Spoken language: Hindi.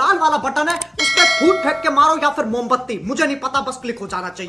लाल वाला बटन है उस पर फूट फेंक के मारो या फिर मोमबत्ती, मुझे नहीं पता, बस क्लिक हो जाना चाहिए।